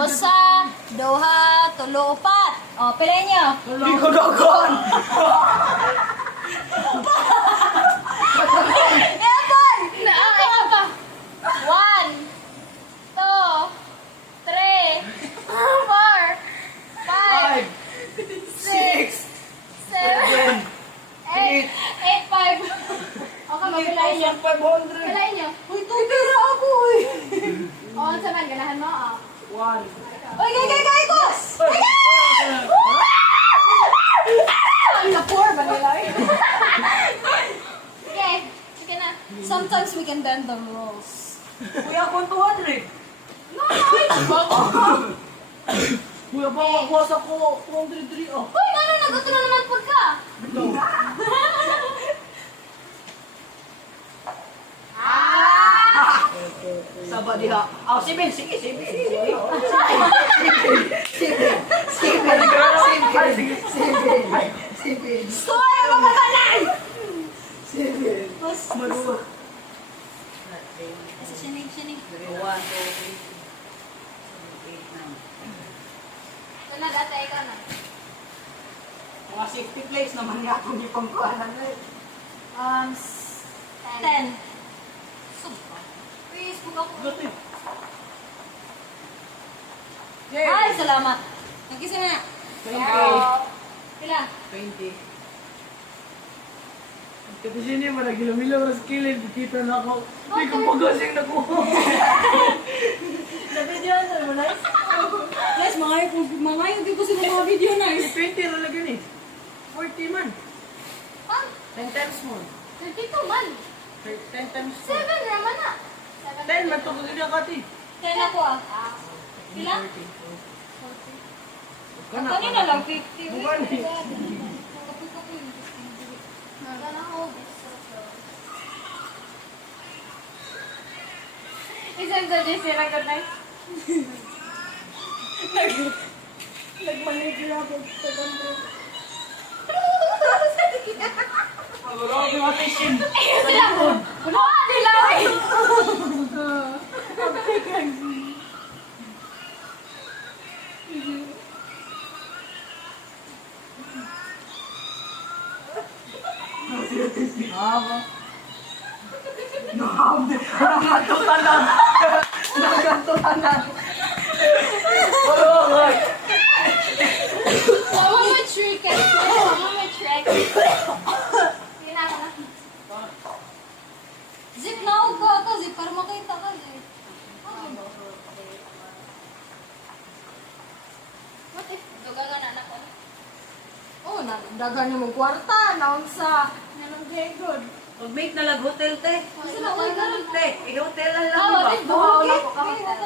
Usa, duha, tulo, upat. O, piliin nyo. Hindi ko dogon. Ewan! Ikaw pa. 1, 2, 3, 4, 5, 6, 7, 8, 5. Okay, mapilain nyo. 500. Pilain nyo. Uy, tubira ako eh. O, ang saman, ganahan mo ah. 1. Uy, gay, boss! Ang napor ba nila eh? Okay, sige na. Sometimes we can bend the rules. Kuya, kung 200. No, it's Kuya, baka kuwasa ko 203. Oh. Uy, ano, naguto na naman po ka. Ito. Saba diha. Ah, sibil, sige, sibil. Sibil. Stoy, mga kanay! Mas maluwa. Kasi sinig. 1, 2, 3, 4, 5, 6, 7, 8, 9. Ito na, data ikaw na. Mga safety place naman nga kung di pangkuhanan na eh. 10. Suba. Facebook ako. Guti. Ay, salamat. Nagkisa na. 20. Pila? 20. Kasi sini mo nagilamilaw sa kilid, kita na ako. Hindi ko pagasing na ko. Nabidyoan na mo, nice? Guys, mga yung ko sila mga video, nice. 20 na lang yun eh. 40 man. Ah, 10 times mo. 32 man. 10 times 7 naman na. 10 man to kung hindi kati. 10 ako ah. Pila? 40. Kanina lang 50. Bukan eh. Isang sa JC lang ka nice. Nagmanigil ako sa ganda. Wala ko yung attention. Ano? Dilawin! Nagantulanan. Nagantulanan. Wala ko. Mama may trick eh. Mama may trick. Sige na ako na. Zip na ako ka ito. Zip para makita ka. Zip. What if? Dugangan anak ko. Oh, dagan niyo mong kwarta. Naon sa... Nanong good. Mag-make na lang hotel, te. Kasi na ko ikaw. Te, i-hotel lang lang, Oh, di ba? this duhaon ako ka hotel.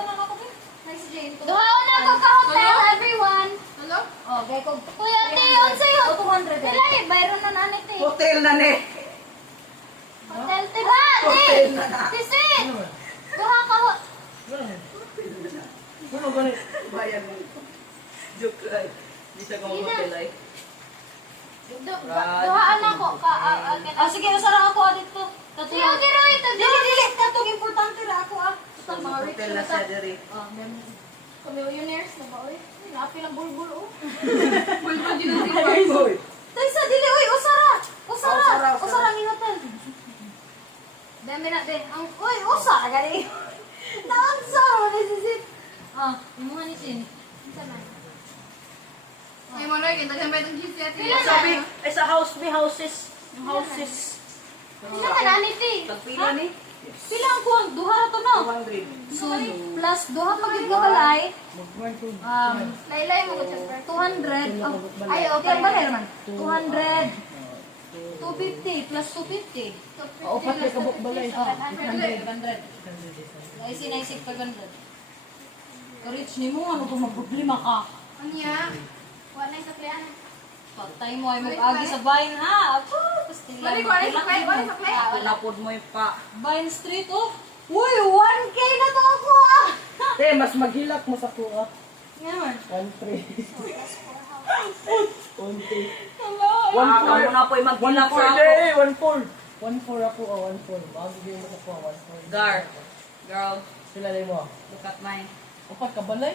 Nice Jane. Duhaon ako ka hotel, everyone. Hello? Oh, gay ko. Kuya, te, on sa'yo. 200. Wala eh, bayron na nanay, te. Hotel na, ne. Hotel, te ba? Te! Hotel na na. Kasi! Duha ka ho. Ano ba ni? Bayan mo. Joke lang. Di siya kang hotel ay. Duhaan ako ka. Sige, nasara ako dito. Sige, okay, Roy. Dili. Katong importante ra ako Total mga rich Hotel na siya, diri. Millionaires na ba, oy? Napi lang bulbul, oh. Bulbul din ang sila. Taysa, dili, oy, usara. Usara. Usara ang hotel. Dami na, de. Uy, usara, gani. Naansa, wala sisit. Yung mga ni Sin. Ay, mo na, kita gamay itong GC at Pila na? Sabi, ay sa house, may houses. Yung houses. Pila ka na, Niti? Tagpila ni? Pila ang kuwan? Duha na to, no? 200. So, plus duha magigawalay, laylay mo ko siya. 200. Ay, okay, ba naman? 200. 250 plus 250. Oo, pati kabuk balay. 500. Ay, sinaisip 500. Rich ni mo, ano kung magproblema ka? Ano niya? Wala na yung saklian. Patay mo ay mag-agi sa Vine, ha? Ako, tapos Wala yung saklay, wala yung saklay. Lapod mo yung pa. Vine Street, oh. Uy, 1K na to ako, Te, mas maghilak mo sa kuha. Nga naman. 1-3. Hello. Kamu na po yung maghilak sa ako. 1-4 ako, 1-4. Ang bigay mo ko po, 1-4. Gar. Girl, Sila na mo. look at mine. Upat ka balay?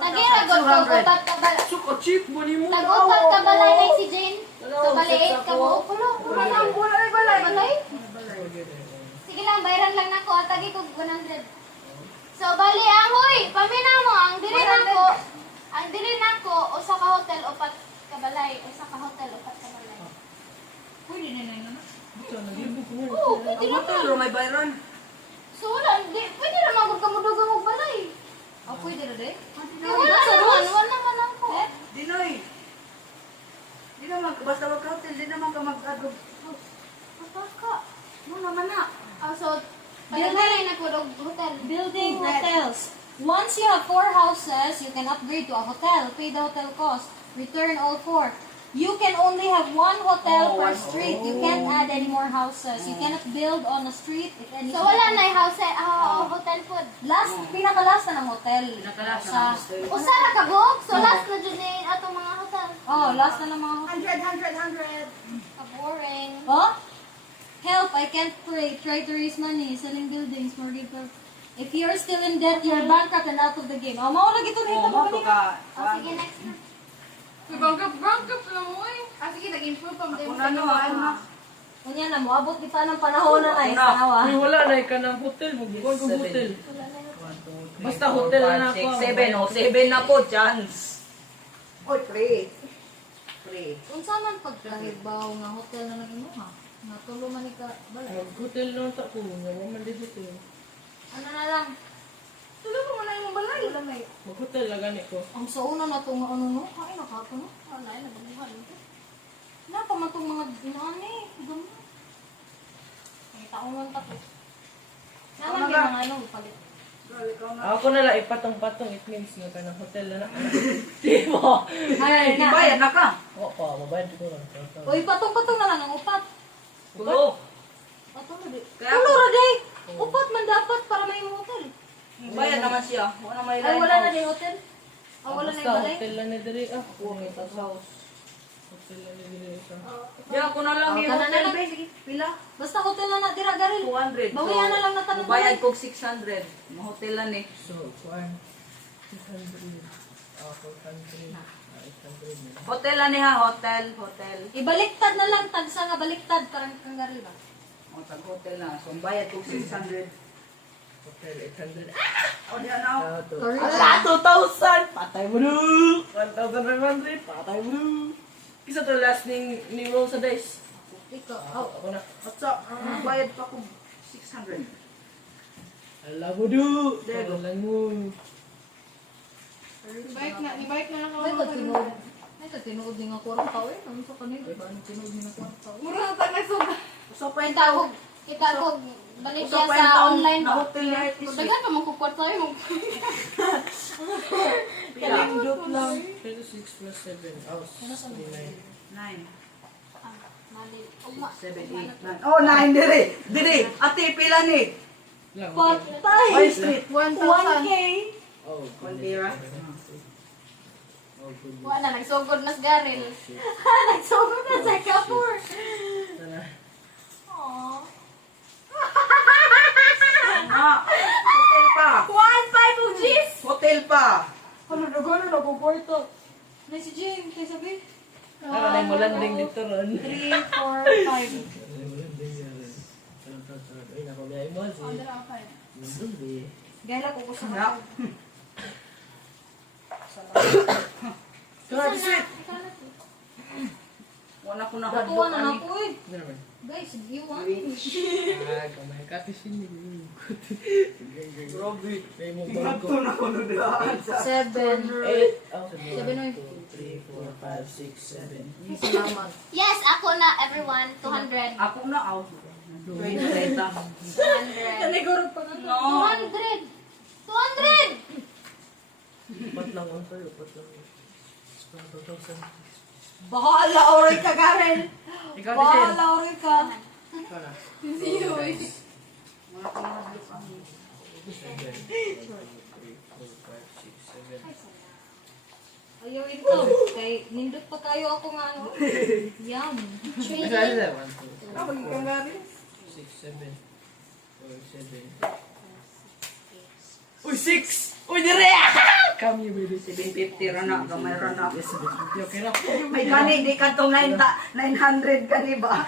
Nagiragot ko, upat ka balay. Suka cheap mo ni mo. Tag-upat ka balay na si Jane. So, bali 8 ka mo. Wala ay balay. Balay? Sige lang, bayaran lang nako. Atagi ko 100. So, bali, ahoy! Pamina mo, ang dili nako, usa ka hotel, upat ka balay. Usa ka hotel, upat ka balay. Pwede na yun. Buta, nag-ibig ko mo. Oo, pwede naman. may bayran. So, wala, pwede naman kung kamudugang mo balay. Pwede na din. Wala naman ako. Dinoy. Di naman, basta wag ka hotel, di naman ka mag-agog. Pataka. Mo naman na. So, pagdalay na ko hotel. Building hotels. Once you have 4 houses, you can upgrade to a hotel. Pay the hotel cost. Return all 4. You can only have 1 hotel per street. You can't add any more houses. You cannot build on a street if any. So, wala na yung hotel food. Pinaka-last na ng hotel. Sa, Usa na kabog. So, last na dyan yung atong mga hotel. last na ng mga hotel. 100. Boring. Oh? Help, I can't pray. Try to raise money. Selling buildings, mortgage. If you're still in debt, you're bankrupt and out of the game. Mauna gito na ito. Sige, next na. Bangkap lang mo eh. Sige, nag-improve pa mo din sa Kunya na mo, abot kita ng panahon na na isawa. Ay, wala na ka ng hotel. Magbukuhan ko hotel. Basta hotel na ako. 7 na po, chance. Oy, pre. Unsa man pagkahibaw nga hotel na nagimuha? Natulo man ni ka balay. Mag-hotel lang ta ko. Nga man di hotel. Ano na lang? Tulog mo na yung balay. Wala may. Mag-hotel lang gani ko. Ang sa una na itong ano no? Ay, nakato no? Wala ay, nagbubuhan ito. Wala pa man itong mga dinani. Gamo. Ay, taong lang tapo. Naman yung mga ano, palit. Ako na lang ipatong-patong. It means nga ka ng hotel na na. Di mo. Ay, na. Bayad na ka. Oo pa, mabayad ko lang. Uy, patong-patong na lang ang upat. Kulo. Patong na di. Kaya Tulo ra day. Upat man dapat para may hotel. Bayad naman siya. Wala may Ay, wala na din hotel. Ah, wala na Basta yung balay. hotel lang na diri. Hotel lang na diri. Yan, ako na lang yung Kana na hotel. lang. Be, sige, pila. Basta hotel na na dira garil. 200. Bawian na lang na tanong Bayad ko 600. Mahotel lang eh. So, kuan. 600. 400. 800. Hotel lang eh ha, hotel. Ibaliktad na lang tagsa nga baliktad karang kang garil ba. O, tag-hotel na. So, bayad ko 600. Hotel 800. O, diyan na. Ala, 2,000! Patay mo do! 1,500! Patay mo do! Kisa to last ni roll sa dice. Ikaw. Ako na. Atsa, bayad pa ko 600. Ala mo do! Ala mo. Ni-bike na lang ako. May tinuod. May tinuod din nga kwarta eh. Ano sa kanila? Ba ano tinuod din nga kwarta? Mura na tayo nagsuga. So, pa Kita ko, balik So, siya sa online na ba? hotel na artist. Dagan pa magkukwart tayo. Kalindot lang. 6 plus 7. House. 9. 9, Mali. 7, 8, 9. Oh, 9 dire. Dire. Ate, pila ni? Lang. Patay! Ay, street. 1K! Oh, Bandera. Wala, nagsugod na sa garil. Nagsugod na sa kapur! Sana. Aww. Ah, hotel pa. 1.5 of G's! Hotel pa. Ano na gano'n ako kwarto? Na si Jim, kay sabi? Ano na yung landing dito ron? 3, 4, 5. Ay, nakabiyay mo si. Hindi. Gala ko ko sa Na. Grabe sweet! Wala ko na Datuwa hadlok na ani. na po eh. Ano naman? Guys, you want? Ah, kamay katisin ni. Grabe. May mo bago. na ko na daan. 7. 8. Oh, 7 oy. 3, 4, 5, 6, 7. Salamat. Yes, ako na, everyone. 200. Ako na out. 20. 200. Kanigurog pa nga. No. 200! 200! Upat lang ang tayo, upat lang. 2,000. Bahala oray ka, Karen! Ikaw din. Bahala oray ka! Ikaw na. Wala ko na hadlok ani. 7, 8, 3, 4, 5, 6, 7. Ayaw ito. Kay, nindot pa kayo ako nga ano. Yum. 1, 2, 3, Ako yung gari. 6, 7. 4, 7. Uy, 6! Uy, dire! Kami, baby. 750 ra na, gamay ra na. Yes, baby. Okay na. May kani, di ka itong 900 kani ba?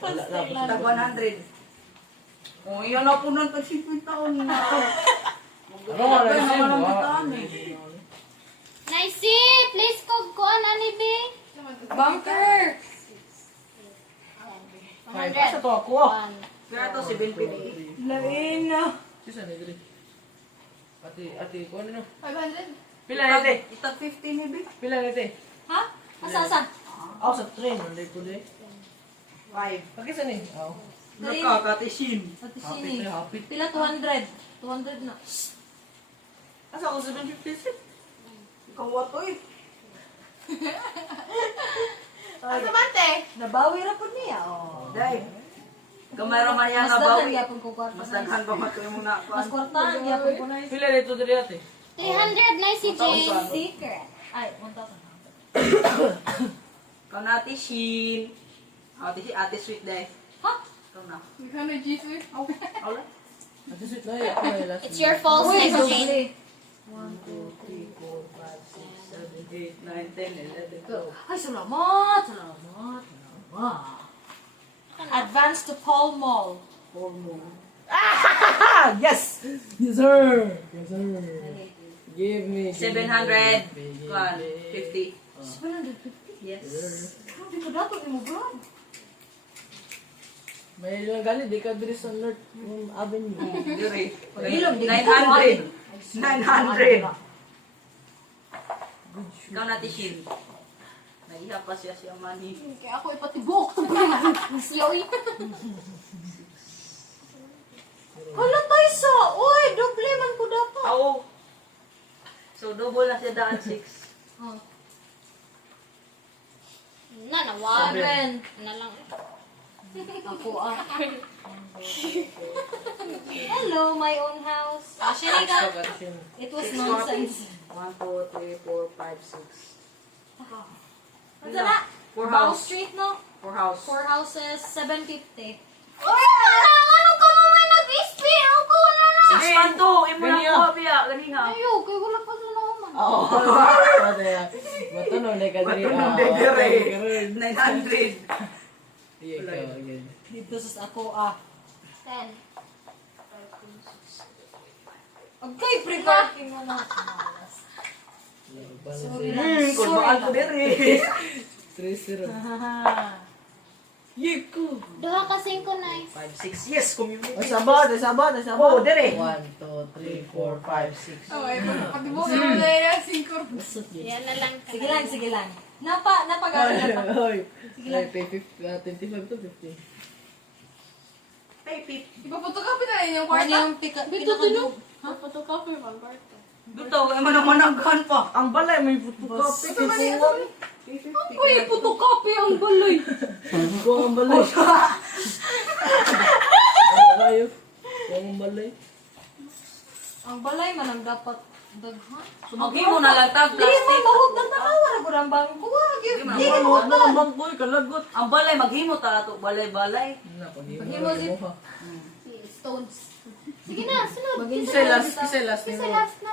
Wala na. Tag 100. Oh, yan na po nang pag 50 taon na. Ako, wala na siya. Walang Wala. taon eh. Nice, please kog ko ani bi. Bunker! 5. Asa to ako? Kaya to 750. Lain na. Sisa na, dire. Ate, kung ano no? 500. Pila na, te? Itag 50 maybe. Pila na, te? Ha? Asa? Ako sa train. Nanday ko, de. 5. Pagkisa ni? Ako. Nakakatisin. Pati Hapit sini. na, hapit. Pila 200. 200 na. Asa ako 756? Ikaw wato eh. Asa man te? Nabawi ra po niya. Oh. Day. Gamay ra man yan Mas nga daghan bawi. gyapon ko kwarta. Mas daghan ba matuloy mo na Mas kuan? kwartahan gyapon ko na. Pila na ito, dire, ate? 300 nice si Jay. Secret. Ay, 1,000. Ikaw na ate Shin. Ate Sweet day. Ha? Ikaw na. Ikaw na G sir. Okay. Wala. Ate, sweet na, ako na last. It's your fault, Uy, nice Jay. doble. 1, 2, 3, 4, 5, 6, 7, 8, 9, 10, 11, 12. Ay, salamat. Salamat. Salamat. Advance to Paul Mall. Ah, yes! Yes, sir! Yes, sir. Give me. 700. Give me. Kuan. 50. 750. Yes. Grabe ko dato ni mo, Brad. May ilang galit, di ka diri sa North Avenue. Dire. Ilong, di 900. 900. Ikaw na ate Shin. Naiha pa siya money. Kaya ako ipatibok. Siyoy. Hala tayo sa. Uy, doble man ko dapat. Oo. So, double na siya daan 6. Oh. Na, 1. 7. Na lang. Ako ah. Hello, my own house. Actually, it was nonsense. 1, 2, 3, 4, 5, 6. Ano na? 4 Bow house. Street, no? 4 house. 4 houses, 750. Uy, ano ka mo may nag-spin? Ako na na. 6 man to. Imo lang Ganyan. ko, Bia. Ganina. Ayo, kay wala pa sa naman. Oo. Matanong na ka diri. Matanong na dire. 900. Ikaw, again. Dito sa ako ah. 10. Okay, pre-parking mo na. Sorry lang. Kulbaan ko dire. 3-0. Yiko. Duha ka 5 nice. 5, 6. Yes, community. Ay, sabat, ay sabat, ay sabat. Oh, dire. 1, 2, 3, 4, 5, 6. Okay, patibok na na yan. 5. Yan na lang. Sige lang, sige lang. Napag-aral na pa. Hoy. Ay, pay 25 to 50. Pay pip. Ipapotocopy na rin yung Ano kwarta. yung pinaka-dog? Photocopy man kwarta. Dito, kaya man ang managhan pa. Ang balay, may photocopy. Ito ba niya? Uy, photocopy ang balay. Ko ang balay. Ano kayo? Ko ang balay. Ang balay man ang dapat daghan. Sumagi mo na lang tag Di man plastic. mahog na tanawa na gurang bangko. Di man di Ano mo mo na bangkoy kalagot. Ang balay, maghimo ta ato. Balay-balay. Paghimo si- Stones. Sige na, sunod. Kisay last, kisay last. Kasi last na.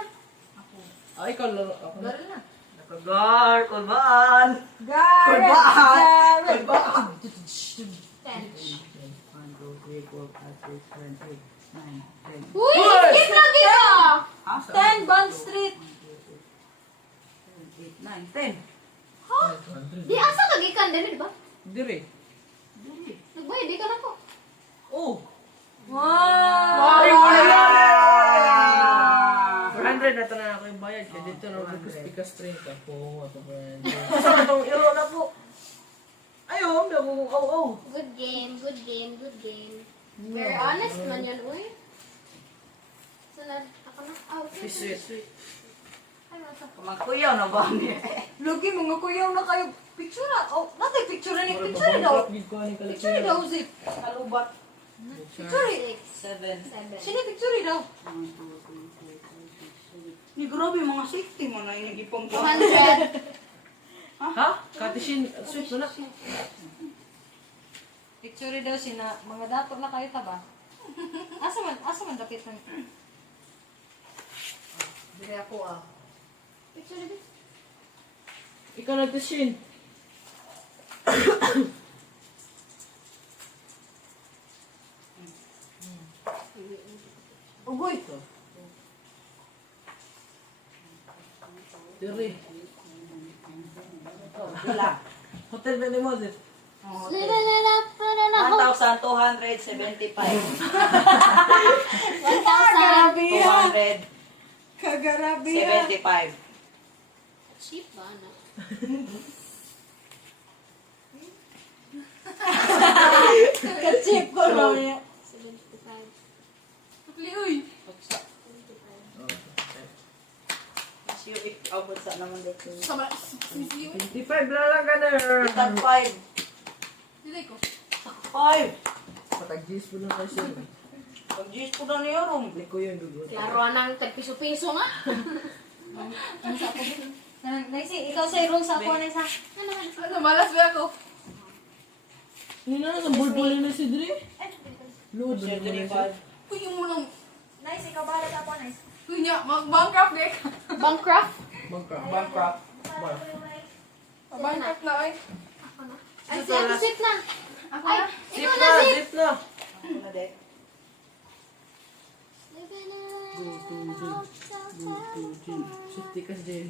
Ay, ikaw lang. Ako na. Garal na. Nakagar, kulbaan. Garrett! Kulbaan. Garrett! Kulbaan. 10. 1, 2, 3, 4, 5, 6, 7, 8, 9, 10. Uy, skip lagi ka! Ha? 10 Bond Street. 8, 9, 10. Di asa ka gikan din, di ba? Dire. Nagbayad, di ka na ko. Oh. Wow! Ay, wala! 400 na ito na ako yung bayad. Kaya dito na pikas train ka po. Ito pa yan. Saan itong iro na po? Ayaw, hindi ako. Oh. Good game, good game, good game. Very honest man yan, uy. Sunod, ako na. Ah, okay. Sweet. Ay, masa. Kumakuyaw na ba niya? Lagi mga kuyaw na kayo. Picture na. Oh, natay picture na ni picture daw. Picture daw, Zip. Kalubat. Picture. 7. 7. Sino picture daw? 1, 2, 3, 4, 5, 6, 7. Ni grabe mga safety mo na yung nagipang 200. Ha? Katishin. Sweet mo na. Picture daw sina mga dato na kayo ta ba? Asa man dakit ng Dili ako ah. Picture na. Ikaw na Tishin. Ugoy. Diri. Wala. Hotel ba ni Moses? 1,275. 275. Kagarabi. Cheap ba na? Kachip ko raw niya. 75. Sakli uy. Siyo, abot sa naman dito. Sama. Sisiyo. 25 lang ka na. Tag 5. Dili ko. 5. Patag-gis po lang kasi. Pag-gis ko na niya ron. Hindi ko yung dugo. Klaro nang tag-piso-piso nga. Naisi, ikaw sa room sa ako na isa. Ano, malas ba ako? Hindi na sa bulbul na si Dre. Load na naman na siya. 75. Uy, yung munang. Nice, ikaw bahala sa ako, nice. Uy niya, mag-bankrupt eh. Bankrupt? Bankrupt. Bankrupt na ay. Ako na. Ay, si Ate Sip na. Ako Ay, na. Zip ikaw na, na, Sip. zip na. Ano na, Dek? Safety ka dyan.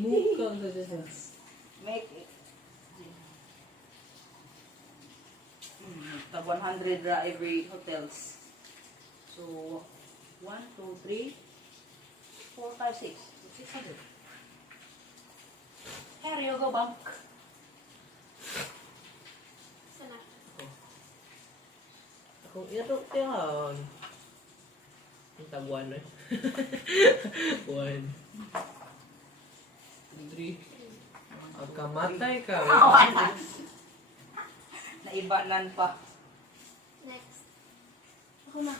Mukha ka dyan. Make it. Tag 100 ra every hotels. So, 1, 2, 3, 4, 5, 6. 600. Here you go, bank. Sana. Kung ito, yan. Ang tabuan eh. 1, 3. Pagkamatay ka. Naibanan pa. Next. Ako na.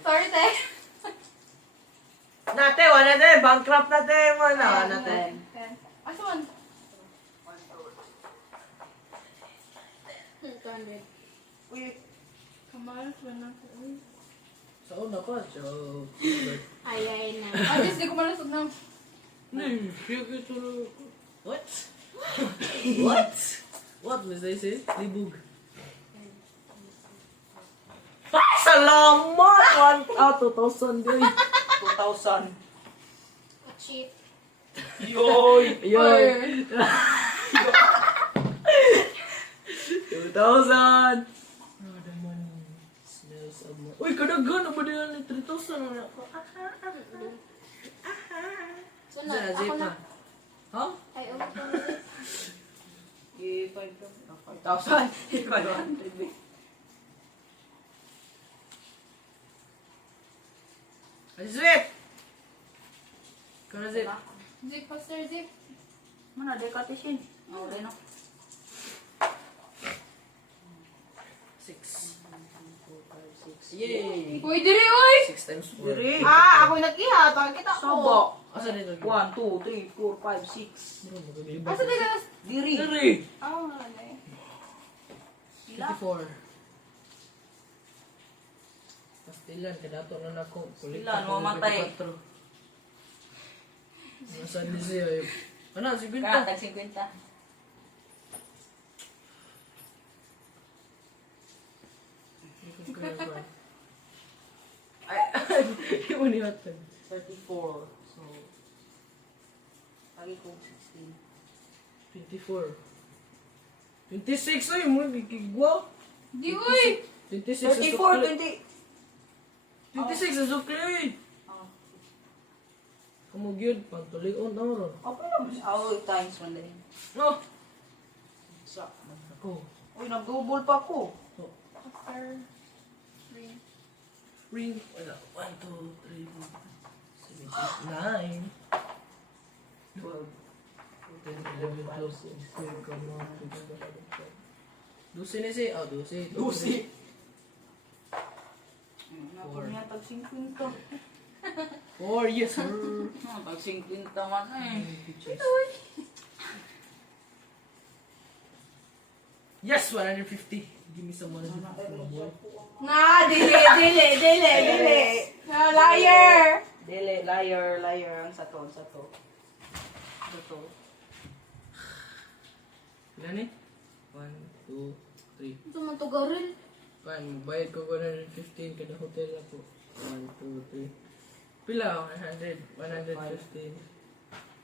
Sorry, te. Nate, wala na eh. Bankrupt na tayo mo na. Nate. 10. Asan? 200. Uy, Kamalas ba na ako? Uy. Sa una pa, so... Ay, na. At least di ko malasod na. What? What? What, Miss Daisy? Libog. Ah, salamat! 2,000 din. 2,000. Cheap. Yoy! Yoy! 2,000! Oh, the money smells of money. Uy, kadagan na ba din? 3,000 na ako. Sunod. Zip Ako na. na. Ha? Ay, ulit ko na. I-find ko. 5,000. 500. Ay, Zip! Ikaw na, Zip. Zip, faster, zip. Mana, dekatisyon. Oh, rin no? 6. Yay! Uy, diri, uy! 6 times 4. Diri. Ako nag-iha. Kita Sabo. Asa dito? 1, 2, 3, 4, 5, 6. Asa di ka? Diri. Diri! Oo, nga na eh. 54. Pastilan, kadato na nako. Pastilan, mamatay. Nasaan din siya eh. Ano, si Binta? Tag 50. Ay, hindi mo niyatan. 34. So, lagi ko 16. 24. 26 ay, mo gigigwa. Di, uy! 26 sa 34, sukli. 20. 26 sa sukli. Kamugyod, pagtulion na ron. Okay lang. Oh, times 1 din. No! Sa. Ako. Uy, nag-double pa ko. After 3. Ring. Wala. 1, 2, 3, 4, 7, 8, 9. 12. 10, 11, 12, 13, 14, 15, 16, 17, 18. 12 na siya. Oh, 12. 12. Ako niya tag 50. 4, yes sir. Tag 50 man eh. Yes, 150. Give me some money, my boy. Na, dili. Na, liar. Dili, liar. Ang sato. Sato. Ilan eh? 1, 2, 3. Ito man to garil. Kan, bayad ko 115 kada hotel na po. 1, 2, 3. Pila? 100. 115.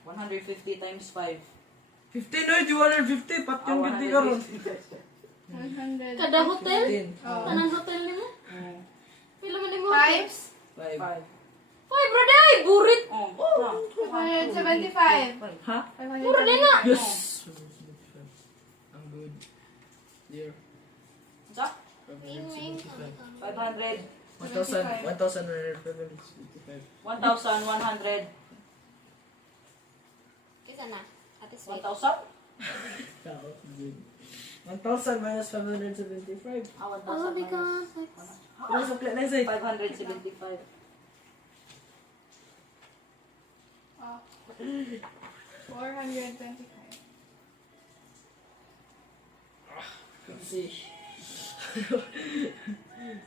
150 times 5. 15 oy, di 150. Pat yung giti ka ron. 100. Kada hotel? 15. Kanang hotel ni mo? Pila man mo? Times? 5. 5. Ay, brother, ay, burit. Oh, 575. Ha? Mura din na. Yes! Ang good. Dear. Sa? 575. 500. 1,155. 1,100. Isa na. Ate Sweet. 1,000? Tao, good. 1,000 minus 575. Ah, 1,000 Oh, minus. because... Ano sa plate na sa'yo? 575. Oh. 425. Kasi...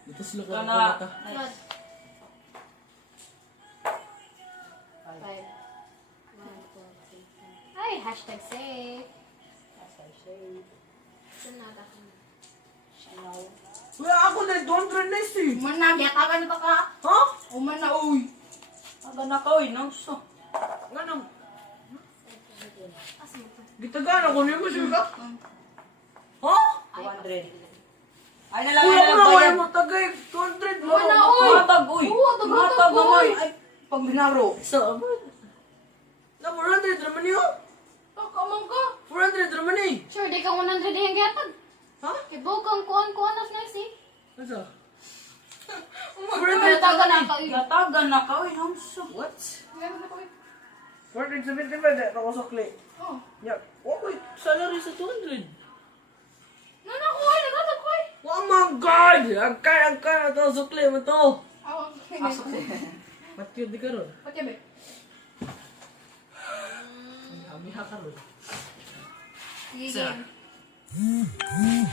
Ito sila ko ang Kana. kumata. Flood. Nice. 5. 1, 2, 3, 4. Ay, hashtag safe. As I say. Sunada ka na. Shanaw. Wala ako na 200 na eh. Uman na, giyatagan na ka. Ha? Uman na, uy. Aga na ka, uy. No? So. Ano? Asa mo to? Gitagaan ako niyo mo siya ka? Ha? 200. Ay, nalang Kuya ko na kaya bayad. mo tagay. 200 mo. Uman na, uy. Matag, uy. Oo, tagatag, Matag, uy. naman. Ay, pag binaro. Sa abad. Na 400 naman niyo. Takamang ka. 400 naman eh. Sure, di ka 100 yung gyatag. Ha? Ibo kang kuan as na si. Ano? Pero taga na ka. Gatagan na ka, uy. No? So. What? Meron na ko, uy. 475 na ako sa clay. Oh. Yeah. Okay, salary sa 200. Nana ko, uy. Nagatag ko, uy. Oh my God! Agkay na to sa clay mo to. Awa. Asok ko. Ba't yun di ka ron? Pati ba? Kami ha ka ron. Sige, Isa. game.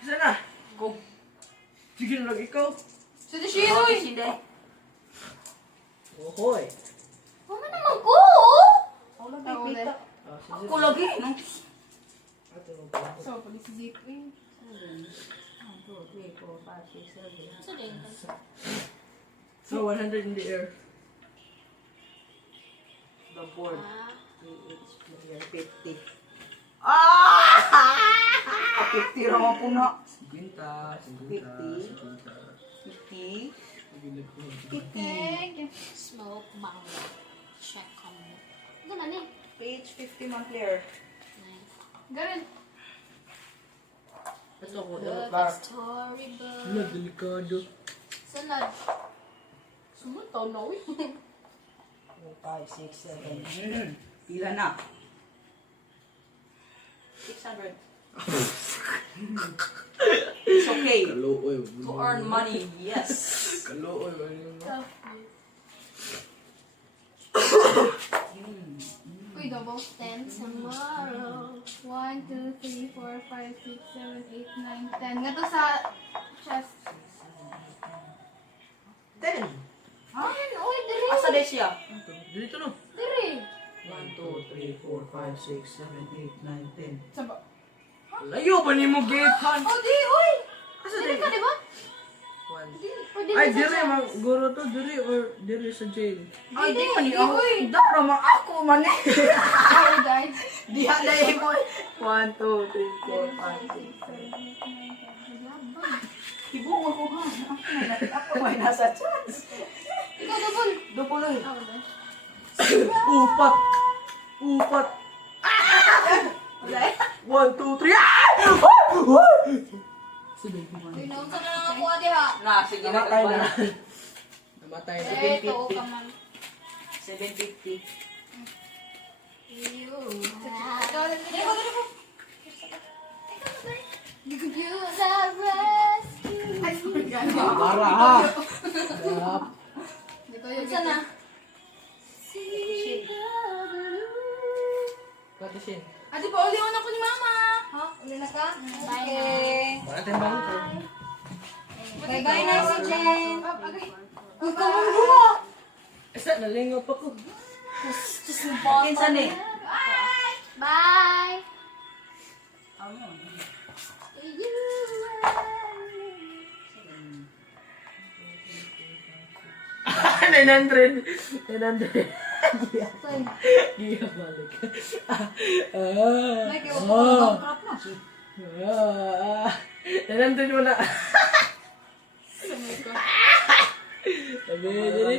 Isa na. Go. Sige na lang ikaw. Sa di siya, uy. Sinde. Ohoy. Mama naman ko. Ako lagi, Ako pita. ulit. Sige. Ako lagi, no? Ate mo pa. So, pali si Zeke, uy. 1, 2, 3, 4, 5, 6, 7. Sa din. So 100 in the air. The board. Ah. 50. Ah! 50 raw po na. 50, 50. 50. 50. Thank you. Smoke mango. Check on me. Ganun eh. Page 50 man clear. Nice. Ganun. Ito ko. Look at storybook. Ano, delikado. Sunod. Sumuntaw na uy. 4, 5, 6, 7. Pila na? 600. It's okay. Kalooy. To earn money, yes. Kalooy. Ano mo? Uy, double. 10 tomorrow. 1, 2, 3, 4, 5, 6, 7, 8, 9, 10. Nga to sa chest. 10. Ayan, uy, diri. Asa din siya? Dito no. Diri. 1, 2, 3, 4, 5, 6, 7, 8, 9, 10. Saba. Layo ba ni mo gitan? Oh, di, uy! Asa Diri din? ka, di ba? One. Pwede Ay, sa dire chest. mag guro to diri or dire sa jail. Ay, di man di, ako. uy. Dara man ako man eh. Oh, guys. Diha na eh mo. 1, 2, 3, 4, 5, 6. Ibu mo ko ha. Ako may nasa chance. Ikaw, double. Dupuloy. Ah, wala. Upat. Upat. 1, 2, 3. Sige. Uy, naunsa na lang ako, ate ha. Na, sige na. Namatay na. Namatay na. Eto, o ka man. 750. You Ikaw, have... dali ko, dali ko. You have rescued. Ay, sorry, guys. Para ha. Yap. Di ko yung Unsa na? See the blue. Pati Shin. Adi pa uli ako ni mama. Ha? Uli na ka? Bye Okay. Wala tayong bago ko. Bye-bye na si Jen. Okay. Uy, kamungguha! Isa, nalingap ako. Just yung bata. Kinsan eh. Bye! Ano? Ah, 900. 900. Giya balik. May kiwa ko ng crap na. 900 mo na. Sabi, dali.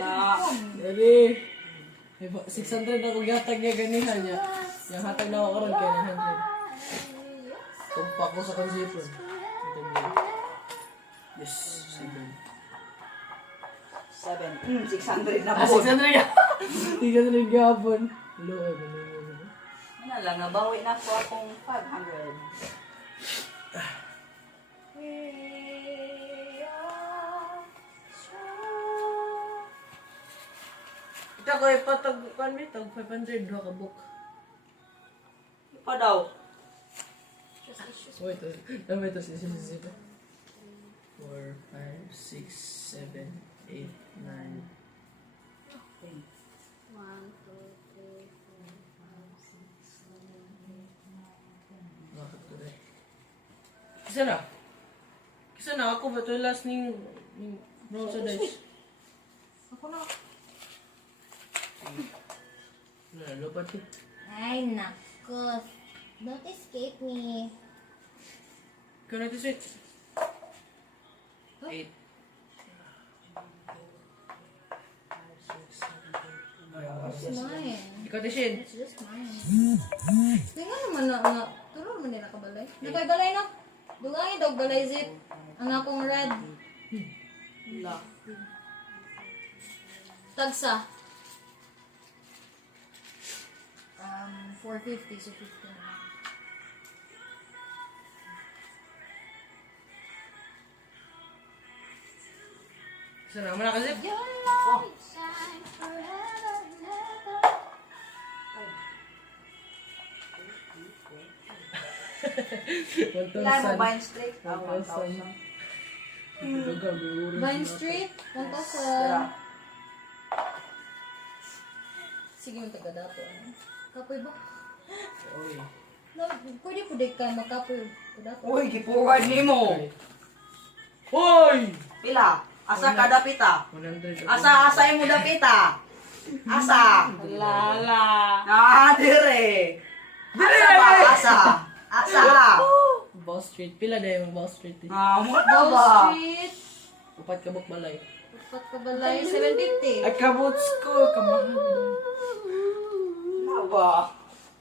Dali. 600 ako gatag niya ganihan niya. Yung hatag na ako karon kaya 900. Tumpak ko sa konsipon. Yes, 7. 600 na Ah, po. 600 ka. 600 gabon. Hello, Ano lang, nabawi na po akong 500. Ito ko ipatag kan mi tag 500 do ka book. Pa daw. Wait, dami to si 4, 5, 6, 7, 8, 9. Bakit ko rin? Kisa na? Kisa na ako ba ito last ning Rosa Dice? Ako na. Lupat ko. Ay, nako. Don't escape me. Ikaw na ito sweet. 8. It's mine. Ikaw Tishin. It's just mine. Tingnan naman na. Turo naman din nakabalay. Nakaibalay na. Dugangin daw balay zip. Ang akong red. La. Tagsa. 450 so 15 na. Kisa na, mana ka zip? Your light shines forever and ever. Ilan mo ba yung street? 1,000. 1,000. Vine Street, 1,000. Tara. Sige yung taga dato. Kapoy ba? Oy. No, pwede po di ka makapoy po dato. Uy, gipuwad ni mo. Hoy! Pila? Asa ka dapita? 100. Asa mo dapita? Asa? Lala. Dire. Asa ba? Asa? Asa? Ball Street. Pila dahil yung Ball Street. Mo na Wall ba? Street. Upat ka buk balay. Upat ka balay, 750. Ay, kabuts ko. Kamahal. Na ba?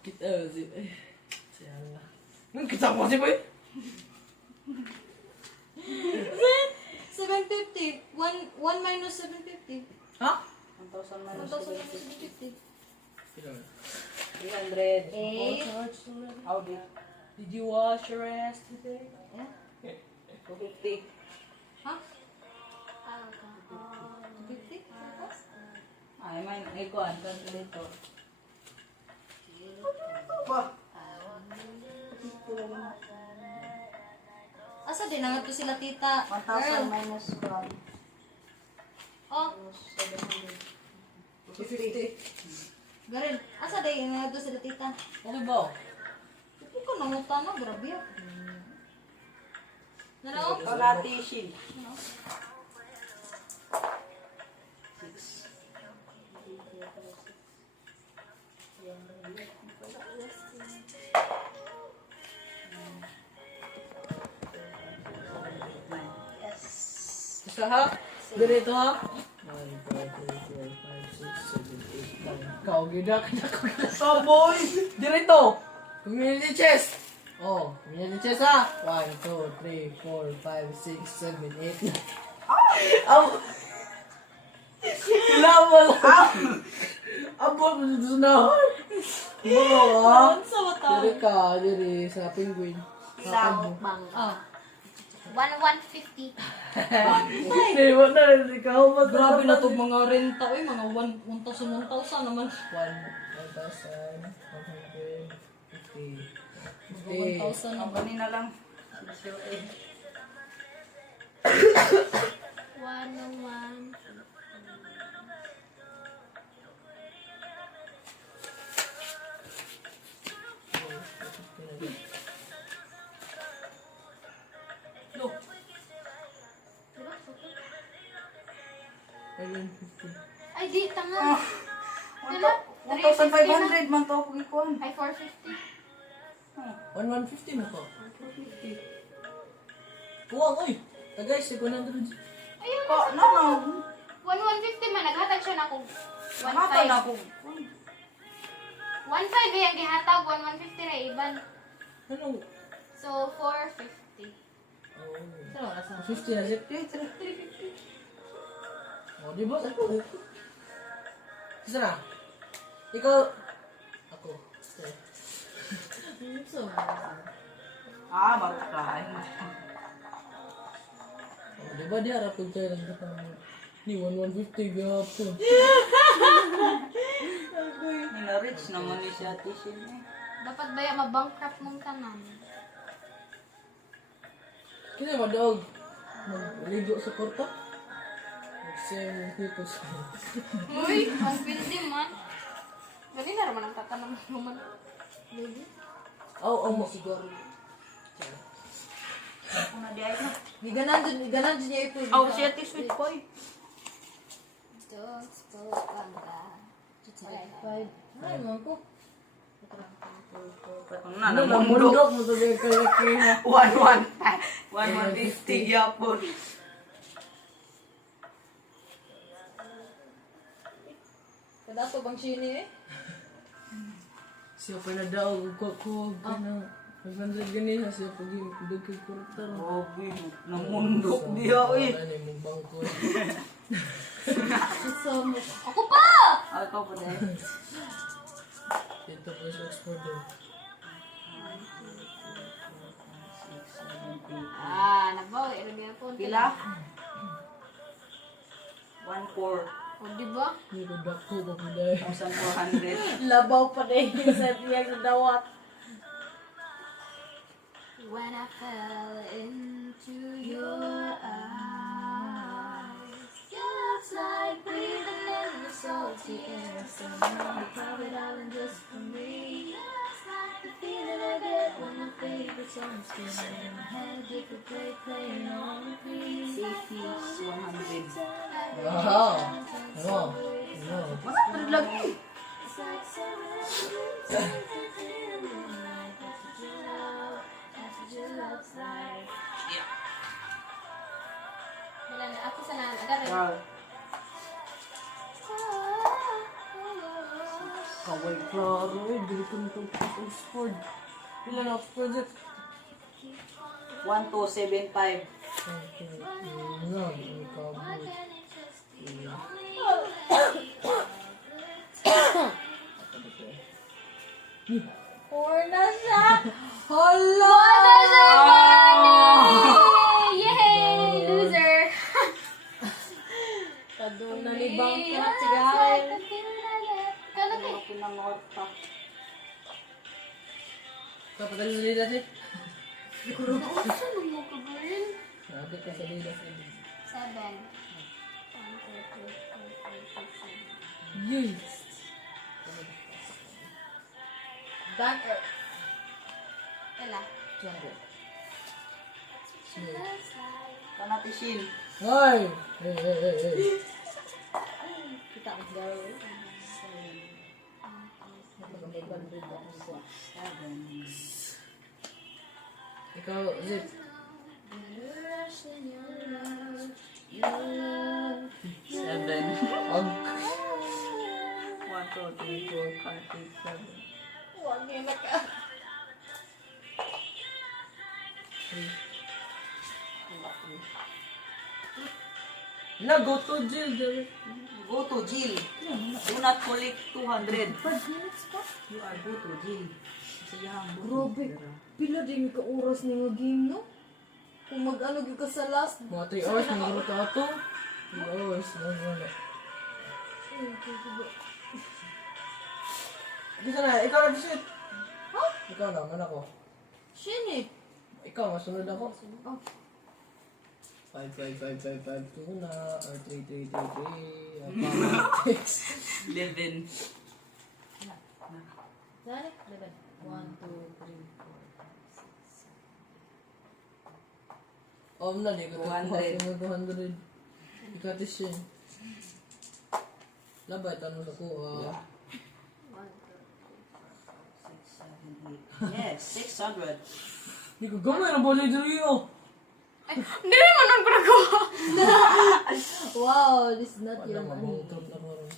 Kita si... Eh. Siyala. Nung kita mo si Boy. 750. 1 minus 750. Ha? 1,000 minus 1,750. Pila na? 300. 8. Audit. Did you wash your ass today? Yeah. 250. Ha? 250? Ay, man, ikuan, calculator. Ba? Asa din nga to sila tita? 1,000 Girl. minus 1. Oh, 250. Garel. Asa din nga to sila tita? Okay ba? Ito ko nangutan na, grabe ah. Nanaw? Kalatisin. Isa ha? Dirito ha? 1, 2, 3, 4, 5, 6, 7, 8, 9. Kau gida ka na ko. Saboy! Dirito! Community chest! Oh, community chest ha? 1, 2, 3, 4, 5, 6, 7, 8, 9. Ang... Lamal! Abot mo dito na. Oo ha? Sa mata. Diri ka, diri sa penguin. Ilaw. Ah. 1,150. Hindi mo na, ikaw ba? Grabe na to mga renta. Uy, mga 1,000 naman. 1,000, 150, 1,000 na Ang ba? kanina lang. 608. 101. No. 1150. Ay, di, tanga. Ah, Kailan? 1,500 man to ako ikuan. Ay, 450. 150 na to. 450. Kuwang, oy. Tagay, 100. Ayun, Ko, no. 150 man. Naghatag siya na kung Mata na 1.5. ako. 1.5 yung gihatag. 1.150 na iban. Ano? So, 450. Oh. Sino oras na? 50 na zip. 350. Oh, di ba? Isa na. Ikaw. Ako. Okay. So, Ah, magkakain. Oh, di ba di harap ko kayo lang katang ni 150 gapon. Nila-rich naman ni si Ate Shin eh. Dapat ba yung mabankrupt mong tanan? Kaya madaog. Magligo sa korta. Mag-same hitos. Uy, ang pindi man. Gani na naman ang tatanong naman. Aw, ang mo. siguro. Ako na di ay na. Giganan dyan niya ito. Oh, si Ate Sweet Boy. Don't spoke about. 5. Ay, naman ko. Na, Ano lang namundok. mundok mo to kay kalaki ha. 150 yapon. Kada to bang sini eh? Siya pa na daw ko na. 500 ganyan siya pag yung kay korta. Grabe, namundok diya eh. Ano yung bangko. Ako pa! Ako pa din. Ito po sa Oxford. Ah, nabawi. Ano niya po? Pila? 1,400. O, diba? Hindi ko dako pa po dahil. 1,400. Labaw pa din sa tiyag sa dawat. When I fell into your eyes, your love's like breathing in the salty air. Someone private island just for me. It's like the feeling I get when my favorite song's playing in my head. You could playing on repeat. Safety is 100. Wow. Ano? Ano? Mas pero lagi. It's like summer feeling like that's what you love. That's what your love's like. Wala na. Ako sa naan. Agar rin. Wow. Kaway klaro eh. Dito nito sa Oxford. Pila na Oxford it? 1,275. Okay. Ano? Ang kaboy. Four na siya. Hala! Yay! Loser! Kaduna ni Bangkrat sigahan. Kano Ano pinangot pa? Kapag alilila siya. Saan mo ka, girl? Sabi ka sa lila siya. 7. 1, 2, 3, 4, 5, 6, 7. Yay! Banker. Ela. 200. Kanati Shin. Hoy! Hey, hey, hey, hey. Kita ko daw. Ikaw, Zip. Seven. Ang 1, 2, 3, 4, 5, 6, 7. Huwag niya na ka. na go to jail. Derek. Go to jail. Do not collect 200. You are go to jail. Sayang. Grabe. Pila din ka oras ni nga game, no? Kung mag-ano gyud ka sa last. Mga 3 hours, nagano ka ato. 3 hours, nagano. Gusto na, ikaw na, shit. Ikaw na, man ako. Shin eh. Ikaw, masunod ako. Oh. 5, 5, 5, 5, 5, 2 na. Or 3, 3, 3, 3. Mathematics. 11. Dali. 1, 2, 3, 4, 5, 6, 7. Na, di ko 200. 200. Ikatis yun. Labay, tanong sa kuha. 6, 7, 8. Yes, 600. Hindi ko gamay na bali dito yun. Hindi naman ang nagawa. Wow, this is not Wala, your money. mabungkam na ko rin.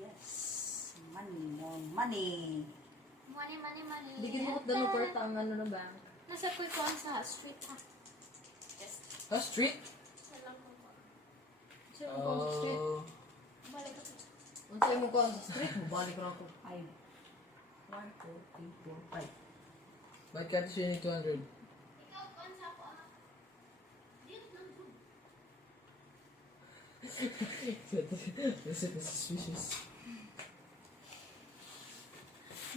Yes. Money, more money. Money, money, money. Bigyan mo ko dalo kwarta ang ano na bank. Nasa ko ito sa street ha. Yes. Ah, street? Salang ko po. Sino mo ko sa street? Balik ako. Ang sa'yo mo ko sa street, balik na ako. 5. 1, 2, 3, 4, 5. Ba't katis yun yung 200? Ikaw, kuhan sa ako ah. Dito lang po. This is suspicious.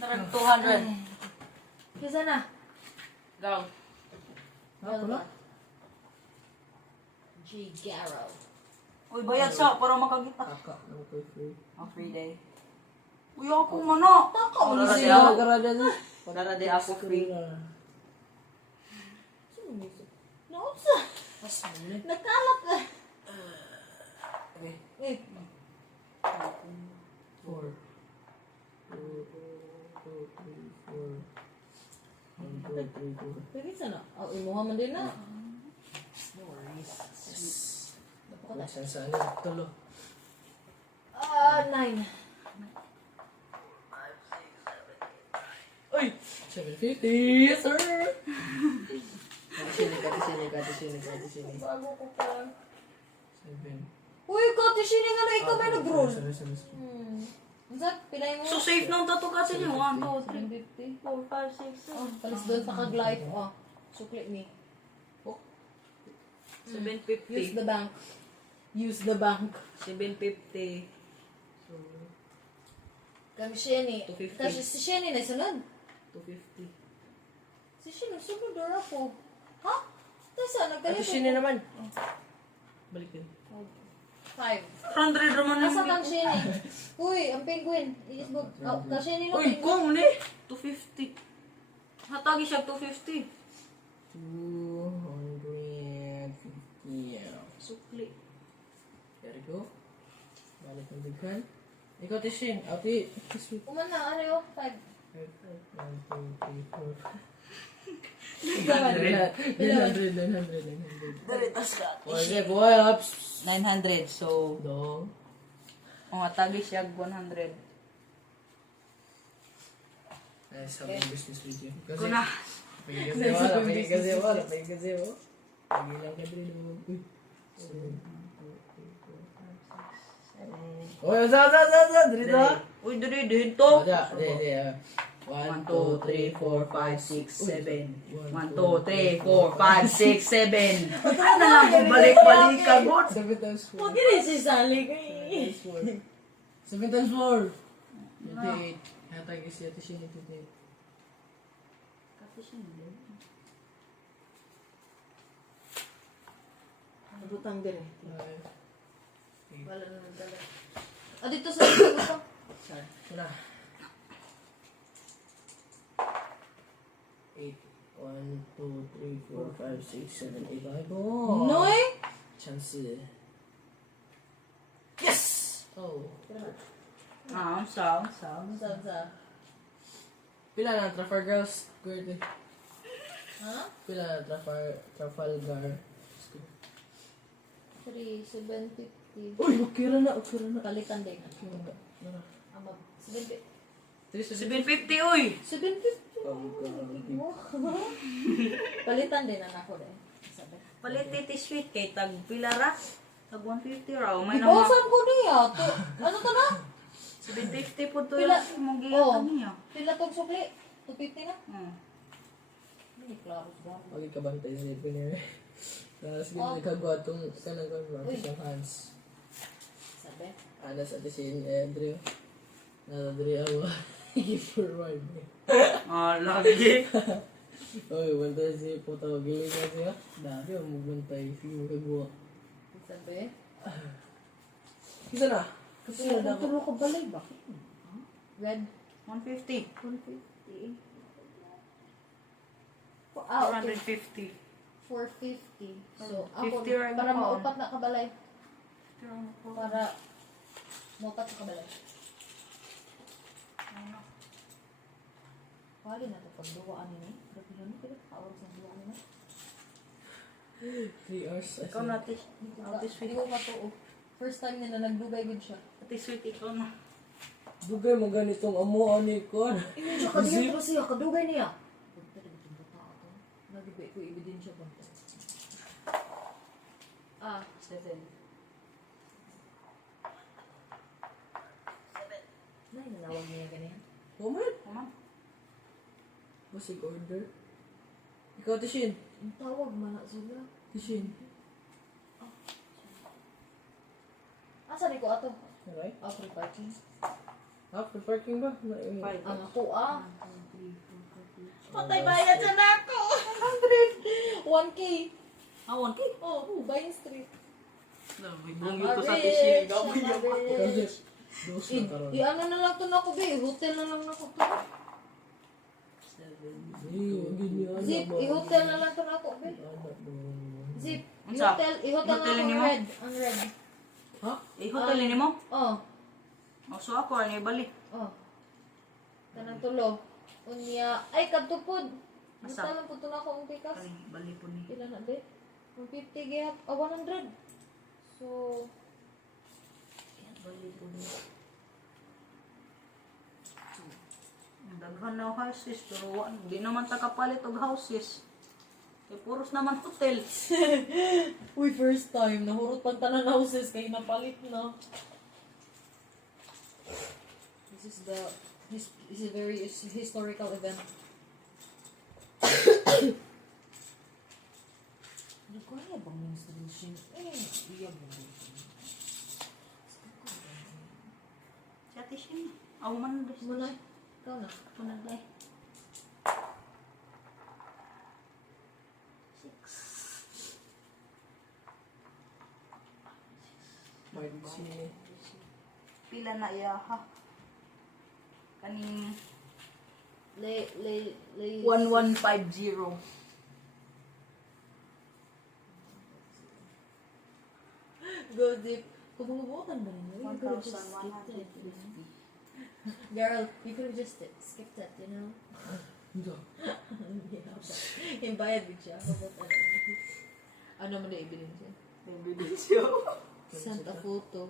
Narag 200. Kisa na? Go. Ah, pala? G. Garrow. Uy, bayad sa para makagita. Aka, ano ko free. Ang free day. Uy, ako mana. Taka Wala mo na siya. ako. Karada na. Wala na di ako free. Nausa. Mas mulit. Nagkalat ka. Okay. Eh, 4. 2, 3, 4. 1, 2, 3, 4. pwede sana. Oh, imuha man din na. Minsan sa ano, tulo. 9. Uy! 750! Yes, sir! Katisini. Bago ko pa. 7. Uy, kati sining nga na ikaw may nag-roll. Sorry. Unsa, pilay mo? So safe nung tato kasi niyo. 1, 2, 3, 350. 4, 5, 6, Oh, palis doon sa kag-life. Oh, sukli ni. 750. Use the bank. Use the bank. 750. So, Kami Sheni. 250. Kasi si Sheni na sunod. 250. Si Sheni sunod or ako. Ha? Tasa, nagkalito. Katisini naman. Balik din. 5. 100 naman Asa yung kang Sheni? Uy, ang penguin. Iisbog. Oh, ka Sheni Uy, na. kung ni! 250. Hatagi siya 250. 250. Sukli. There you go. Balik ng bighan. Ikaw, Tishin. Ati. Kuman na, areo. 5. 1, 2, 3, 4. 900. Dalitas ka. Wala, boy, ups. 900. So, Do. hatagi siya 100. Ay, sa mga business video. Kasi, Kuna. Pagigasi wala. Pagilang ka din. Uy. Uy, sa. Dito. Uy, dito to. Ada, di. 1, 2, 3, 4, 5, 6, 7. 1, 2, 3, 4, 5, 6, 7. Ano na lang kung balik-balik ka, God? 7 times 4. Huwag yun si Sally kay. 7 times 4. 28. Hatag isi ati siya 28. Butang din eh. 5. Wala na nagdala. Dito sa ito ko. Sorry. Wala. 8. 1, 2, 3, 4, 5, 6, 7, 8. Ay ko. Noy! Chance. Yes! Oh. Sa. Saan sa? Pila na Trafalgar Square. Ha? Pila na Trafalgar. 3, 750. Uy, okay na. Kalitan din. Ama, 750. 750, uy! 750. Palitan din ang ako din. Sabi. Palit sweet kay tag pilara. Tag 150 raw. May naman. Ibasan ko niya. Ano to na? 750 po to Pila? yung mong Oo. giyatan niya. Pila tong sukli? 250 na? Hmm. Hindi, klaro ba? Magkabantay sa pinir. Tapos ginagagawa itong kanang siyang hands. Sabi. Anas at si Andrew. Nasa Andrew ako. Give forward. Lagi. Oy, bantay si puto. Giling na siya. Dami ang magbantay. Sige, magagawa. Saan ba eh? Kisa na? Kasi na ako. Tulog ko balay ba? Red. 150. 150. Ah, 450. 450. So, ako, 50 rin para ako. maupat na kabalay. Para maupat na kabalay. Wali na ito pag duwaan nini. Grabe na nito. Kaoras ng duwaan nini. 3 hours. Ikaw na, ate. Ate Hindi sweet. ko matuo. First time niya na nagdugay good siya. Ate sweet, ikaw na. Dugay mo ganitong amuan ni Kon. Hindi siya kadugay ko siya. Kadugay niya. Nagdugay ko ebidensya ba? Ah, 7. nanawag niya ganyan. Woman? Kuman. Basig order. Ikaw, Tishin. Ang tawag man na sila. Tishin. Asa ni ko ato? Okay. Free parking. After parking ba? Five. Ang ako Patay bayad sa nako. 1K. Ah, 1K? Oh, buying street. May bungyo to sa tissue. Gaboy Ikaw, yung Jess. Dos na karoon. I-ano na lang to na ako, be. Hotel na lang na ako to. Ganyan. Zip, i-hotel na lang to na ako, be. Zip, Unsa? i-hotel na I-hotel lang ni ang mo? red. Ang red. Ha? hotel ni mo? Oh, So ako, ano bali? oh. Kanang tulo. Unya, ay, katupod. Asa? Basta lang po to na ako ang pikas. Ay, bali po ni. Pila na, be? 150 gihap. 100. So, Bali po ni. Daghan na houses, pero di naman takapalit og houses. Kay puros naman hotel. uy, first time. Nahurot pang tanan houses kay napalit na. This is a very historical event. Nagkaya bang installation? Iya mo. Si Ate Shin. Aw man des. Muna, ikaw na. Ako na dai. 5 Pila na iya ha. Kaning Lay. 1150. Go deep. Kumubukan ba ninyo? You could have just skipped it. 1150. Girl, you could have just skipped it, you know? Ito. Yung bayad din siya. Ano mo na ibilin siya? Evidence yo. Send a photo.